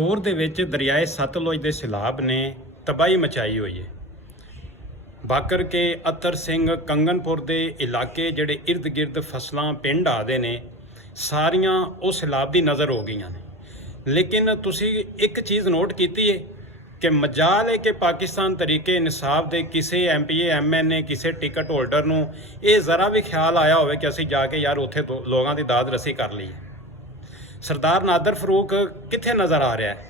ਹੋਰ ਦੇ ਵਿੱਚ ਦਰਿਆਏ ਸਤਲੁਜ ਦੇ ਸੈਲਾਬ ਨੇ ਤਬਾਹੀ ਮਚਾਈ ਹੋਈ ਹੈ। ਬਾਕਰ ਕੇ ਅਤਰ ਸਿੰਘ ਕੰਗਨਪੁਰ ਦੇ ਇਲਾਕੇ ਜਿਹੜੇ ਇਰਦ ਗਿਰਦ ਫਸਲਾਂ ਪਿੰਡ ਆਦੇ ਨੇ ਸਾਰੀਆਂ ਉਹ ਸੈਲਾਬ ਦੀ ਨਜ਼ਰ ਹੋ ਗਈਆਂ ਨੇ। ਲੇਕਿਨ ਤੁਸੀਂ ਇੱਕ ਚੀਜ਼ ਨੋਟ ਕੀਤੀ ਹੈ ਕਿ ਮਜਾਲ ਹੈ ਕਿ ਪਾਕਿਸਤਾਨ ਤਰੀਕੇ ਇਨਸਾਫ ਦੇ ਕਿਸੇ MPA MNA ਕਿਸੇ ਟਿਕਟ ਹੋਲਡਰ ਨੂੰ ਇਹ ਜ਼ਰਾ ਵੀ ਖਿਆਲ ਆਇਆ ਹੋਵੇ ਕਿ ਅਸੀਂ ਜਾ ਕੇ ਯਾਰ ਉੱਥੇ ਲੋਕਾਂ ਦੀ ਦਾਦ ਰਸੀ ਕਰ ਲਈਏ। ਸਰਦਾਰ ਨਾਦਰ ਫਰੂਕ ਕਿੱਥੇ ਨਜ਼ਰ ਆ ਰਿਹਾ ਹੈ?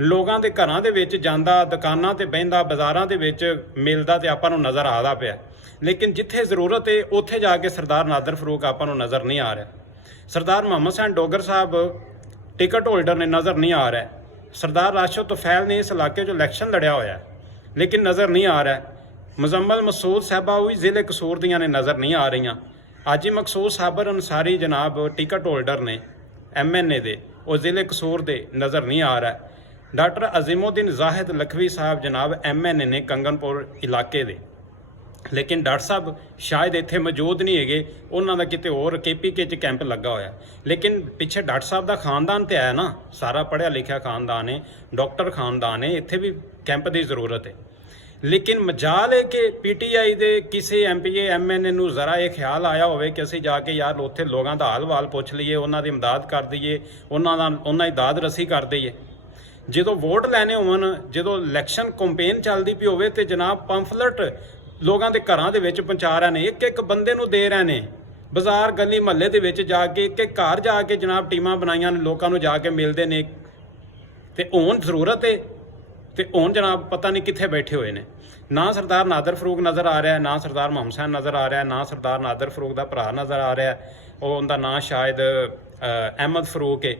ਲੋਕਾਂ ਦੇ ਘਰਾਂ ਦੇ ਵਿੱਚ ਜਾਂਦਾ, ਦੁਕਾਨਾਂ ਤੇ ਬਹਿੰਦਾ, ਬਾਜ਼ਾਰਾਂ ਦੇ ਵਿੱਚ ਮਿਲਦਾ ਤੇ ਆਪਾਂ ਨੂੰ ਨਜ਼ਰ ਆਉਂਦਾ ਪਿਆ। ਲੇਕਿਨ ਜਿੱਥੇ ਜ਼ਰੂਰਤ ਹੈ ਉੱਥੇ ਜਾ ਕੇ ਸਰਦਾਰ ਨਾਦਰ ਫਰੂਕ ਆਪਾਂ ਨੂੰ ਨਜ਼ਰ ਨਹੀਂ ਆ ਰਿਹਾ। ਸਰਦਾਰ ਮੁਹੰਮਦ ਹੁਸੈਨ ਡੋਗਰ ਸਾਹਿਬ ਟਿਕਟ ਹੋਲਡਰ ਨੇ ਨਜ਼ਰ ਨਹੀਂ ਆ ਰਿਹਾ। ਸਰਦਾਰ ਰਾਸ਼ਦ ਤੋਫੈਲ ਨੇ ਇਸ ਇਲਾਕੇ 'ਚ ਇਲੈਕਸ਼ਨ ਲੜਿਆ ਹੋਇਆ ਲੇਕਿਨ ਨਜ਼ਰ ਨਹੀਂ ਆ ਰਿਹਾ। ਮੁਜ਼ੰਮਲ ਮਸੂਦ ਸਾਹਿਬਾ ਉਹ ਵੀ ਜ਼ਿਲ੍ਹੇ ਕਸੂਰ ਦੀਆਂ ਨੇ, ਨਜ਼ਰ ਨਹੀਂ ਆ ਰਹੀਆਂ। ਹਾਜੀ ਮਕਸੂਦ ਸਾਬਰ ਅਨਸਾਰੀ ਜਨਾਬ ਟਿਕਟ ਹੋਲਡਰ ਨੇ MNA ਦੇ, ਉਹ ਜ਼ਿਲ੍ਹੇ ਕਸੂਰ ਦੇ, ਨਜ਼ਰ ਨਹੀਂ ਆ ਰਿਹਾ। ਡਾਕਟਰ ਅਜ਼ੀਮੁਦੀਨ ਜ਼ਾਹਿਦ ਲਖਵੀ ਸਾਹਿਬ ਜਨਾਬ MNA ਨੇ ਕੰਗਨਪੁਰ ਇਲਾਕੇ ਦੇ, ਲੇਕਿਨ ਡਾਕਟਰ ਸਾਹਿਬ ਸ਼ਾਇਦ ਇੱਥੇ ਮੌਜੂਦ ਨਹੀਂ ਹੈਗੇ, ਉਹਨਾਂ ਦਾ ਕਿਤੇ ਹੋਰ KPK 'ਚ ਕੈਂਪ ਲੱਗਾ ਹੋਇਆ। ਲੇਕਿਨ ਪਿੱਛੇ ਡਾਕਟਰ ਸਾਹਿਬ ਦਾ ਖਾਨਦਾਨ ਤੇ ਆਇਆ ਨਾ, ਸਾਰਾ ਪੜ੍ਹਿਆ ਲਿਖਿਆ ਖਾਨਦਾਨ ਹੈ, ਡਾਕਟਰ ਖਾਨਦਾਨ ਹੈ, ਇੱਥੇ ਵੀ ਕੈਂਪ ਦੀ ਜ਼ਰੂਰਤ ਹੈ। ਲੇਕਿਨ ਮਜਾਲ ਹੈ ਕਿ PTI ਦੇ ਕਿਸੇ MPA MNA ਨੂੰ ਜ਼ਰਾ ਇਹ ਖਿਆਲ ਆਇਆ ਹੋਵੇ ਕਿ ਅਸੀਂ ਜਾ ਕੇ ਯਾਰ ਉੱਥੇ ਲੋਕਾਂ ਦਾ ਹਾਲ ਵਾਲ ਪੁੱਛ ਲਈਏ, ਉਹਨਾਂ ਦੀ ਇਮਦਾਦ ਕਰ ਦਈਏ, ਉਹਨਾਂ ਦੀ ਦਾਦ ਰਸੀ ਕਰ ਦਈਏ। ਜਦੋਂ ਵੋਟ ਲੈਣੇ ਹੋਣ, ਜਦੋਂ ਇਲੈਕਸ਼ਨ ਕੰਪੇਨ ਚੱਲਦੀ ਪਈ ਹੋਵੇ ਤੇ ਜਨਾਬ ਪੰਫਲਟ ਲੋਕਾਂ ਦੇ ਘਰਾਂ ਦੇ ਵਿੱਚ ਪਹੁੰਚਾ ਰਹੇ ਨੇ, ਇੱਕ ਇੱਕ ਬੰਦੇ ਨੂੰ ਦੇ ਰਹੇ ਨੇ। ਬਾਜ਼ਾਰ ਗਲੀ ਮਹੱਲੇ ਦੇ ਵਿੱਚ ਜਾ ਕੇ ਇੱਕ ਇੱਕ ਘਰ ਜਾ ਕੇ ਜਨਾਬ ਟੀਮਾਂ ਬਣਾਈਆਂ ਨੇ, ਲੋਕਾਂ ਨੂੰ ਜਾ ਕੇ ਮਿਲਦੇ ਨੇ। ਤੇ ਹੁਣ ਜ਼ਰੂਰਤ ਹੈ ਤੇ ਹੁਣ ਜਨਾਬ ਪਤਾ ਨਹੀਂ ਕਿੱਥੇ ਬੈਠੇ ਹੋਏ ਨੇ। ਨਾ ਸਰਦਾਰ ਨਾਦਰ ਫਰੂਕ ਨਜ਼ਰ ਆ ਰਿਹਾ, ਨਾ ਸਰਦਾਰ ਮੁਹੰਮਦ ਹੁਸੈਨ ਨਜ਼ਰ ਆ ਰਿਹਾ, ਨਾ ਸਰਦਾਰ ਨਾਦਰ ਫਰੂਕ ਦਾ ਭਰਾ ਨਜ਼ਰ ਆ ਰਿਹਾ, ਉਹਦਾ ਨਾਂ ਸ਼ਾਇਦ ਅਹਿਮਦ ਫਰੂਕ ਹੈ।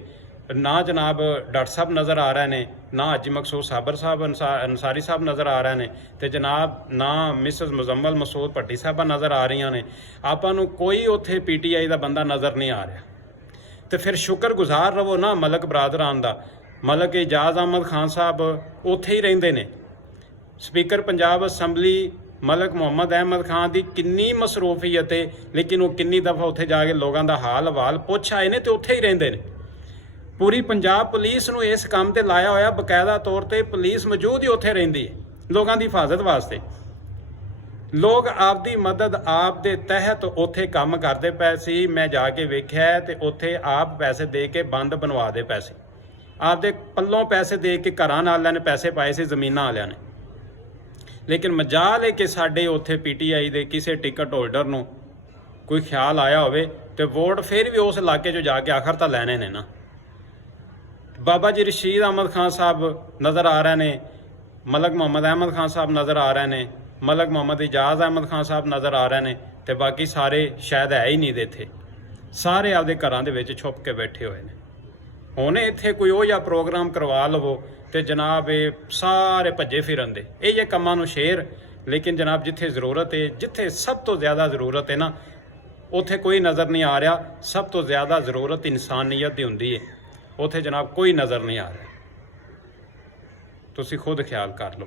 ਨਾ ਜਨਾਬ ਡਾਕਟਰ ਸਾਹਿਬ ਨਜ਼ਰ ਆ ਰਹੇ ਨੇ, ਨਾ ਹਾਜੀ ਮਕਸੂਦ ਸਾਬਰ ਸਾਹਿਬ ਅਨਸਾਰੀ ਸਾਹਿਬ ਨਜ਼ਰ ਆ ਰਹੇ ਨੇ, ਤੇ ਜਨਾਬ ਨਾ ਮਿਸਿਸ ਮੁਜ਼ੰਮਲ ਮਸੂਦ ਭੱਟੀ ਸਾਹਿਬਾਂ ਨਜ਼ਰ ਆ ਰਹੀਆਂ ਨੇ। ਆਪਾਂ ਨੂੰ ਕੋਈ ਉੱਥੇ PTI ਦਾ ਬੰਦਾ ਨਜ਼ਰ ਨਹੀਂ ਆ ਰਿਹਾ। ਤੇ ਫਿਰ ਸ਼ੁਕਰਗੁਜ਼ਾਰ ਰਹੋ ਨਾ ਮਲਕ ਬਰਾਦਰਾਨ ਦਾ। ਮਲਕ ਇਜਾਜ਼ ਅਹਿਮਦ ਖਾਨ ਸਾਹਿਬ ਉੱਥੇ ਹੀ ਰਹਿੰਦੇ ਨੇ। ਸਪੀਕਰ ਪੰਜਾਬ ਅਸੈਂਬਲੀ ਮਲਕ ਮੁਹੰਮਦ ਅਹਿਮਦ ਖਾਨ ਦੀ ਕਿੰਨੀ ਮਸਰੂਫੀਅਤ ਹੈ, ਲੇਕਿਨ ਉਹ ਕਿੰਨੀ ਦਫਾ ਉੱਥੇ ਜਾ ਕੇ ਲੋਕਾਂ ਦਾ ਹਾਲ ਹਵਾਲ ਪੁੱਛ ਆਏ ਨੇ ਤੇ ਉੱਥੇ ਹੀ ਰਹਿੰਦੇ ਨੇ। ਪੂਰੀ ਪੰਜਾਬ ਪੁਲਿਸ ਨੂੰ ਇਸ ਕੰਮ ਤੇ ਲਾਇਆ ਹੋਇਆ, ਬਕਾਇਦਾ ਤੌਰ ਤੇ ਪੁਲਿਸ ਮੌਜੂਦ ਹੀ ਉੱਥੇ ਰਹਿੰਦੀ ਹੈ ਲੋਕਾਂ ਦੀ ਹਿਫਾਜ਼ਤ ਵਾਸਤੇ। ਲੋਕ ਆਪਦੀ ਮਦਦ ਆਪ ਦੇ ਤਹਿਤ ਉੱਥੇ ਕੰਮ ਕਰਦੇ ਪਏ ਸੀ। ਮੈਂ ਜਾ ਕੇ ਵੇਖਿਆ ਤੇ ਉੱਥੇ ਆਪ ਪੈਸੇ ਦੇ ਕੇ ਬੰਦ ਬਣਵਾ ਦੇ ਪੈਸੇ, ਆਪਦੇ ਪੱਲੋਂ ਪੈਸੇ ਦੇ ਕੇ ਘਰਾਂ ਵਾਲਿਆਂ ਨੇ ਪੈਸੇ ਪਾਏ ਸੀ, ਜ਼ਮੀਨਾਂ ਵਾਲਿਆਂ ਨੇ। ਲੇਕਿਨ ਮਜਾਲ ਹੈ ਕਿ ਸਾਡੇ ਉੱਥੇ PTI ਦੇ ਕਿਸੇ ਟਿਕਟ ਹੋਲਡਰ ਨੂੰ ਕੋਈ ਖਿਆਲ ਆਇਆ ਹੋਵੇ ਤੇ ਵੋਟ ਫਿਰ ਵੀ ਉਸ ਇਲਾਕੇ 'ਚ ਜਾ ਕੇ ਆਖਰ ਤਾਂ ਲੈਣੇ ਨੇ ਨਾ। ਬਾਬਾ ਜੀ ਰਸ਼ੀਦ ਅਹਿਮਦ ਖਾਨ ਸਾਹਿਬ ਨਜ਼ਰ ਆ ਰਹੇ ਨੇ, ਮਲਕ ਮੁਹੰਮਦ ਅਹਿਮਦ ਖਾਨ ਸਾਹਿਬ ਨਜ਼ਰ ਆ ਰਹੇ ਨੇ, ਮਲਕ ਮੁਹੰਮਦ ਇਜਾਜ਼ ਅਹਿਮਦ ਖਾਨ ਸਾਹਿਬ ਨਜ਼ਰ ਆ ਰਹੇ ਨੇ, ਤੇ ਬਾਕੀ ਸਾਰੇ ਸ਼ਾਇਦ ਹੈ ਹੀ ਨਹੀਂ ਦੇ ਇੱਥੇ, ਸਾਰੇ ਆਪਦੇ ਘਰਾਂ ਦੇ ਵਿੱਚ ਛੁਪ ਕੇ ਬੈਠੇ ਹੋਏ ਨੇ। ਹੁਣ ਇੱਥੇ ਕੋਈ ਉਹ ਜਿਹਾ ਪ੍ਰੋਗਰਾਮ ਕਰਵਾ ਲਵੋ ਤੇ ਜਨਾਬ ਇਹ ਸਾਰੇ ਭੱਜੇ ਫਿਰਨ ਦੇ ਇਹ ਜੇ ਕੰਮਾਂ ਨੂੰ ਸ਼ੇਰ। ਲੇਕਿਨ ਜਨਾਬ ਜਿੱਥੇ ਜ਼ਰੂਰਤ ਹੈ, ਜਿੱਥੇ ਸਭ ਤੋਂ ਜ਼ਿਆਦਾ ਜ਼ਰੂਰਤ ਹੈ ਨਾ, ਉੱਥੇ ਕੋਈ ਨਜ਼ਰ ਨਹੀਂ ਆ ਰਿਹਾ। ਸਭ ਤੋਂ ਜ਼ਿਆਦਾ ਜ਼ਰੂਰਤ ਇਨਸਾਨੀਅਤ ਦੀ ਹੁੰਦੀ ਹੈ, ਉੱਥੇ ਜਨਾਬ ਕੋਈ ਨਜ਼ਰ ਨਹੀਂ ਆ ਰਿਹਾ। ਤੁਸੀਂ ਖੁਦ ਖਿਆਲ ਕਰ ਲਓ।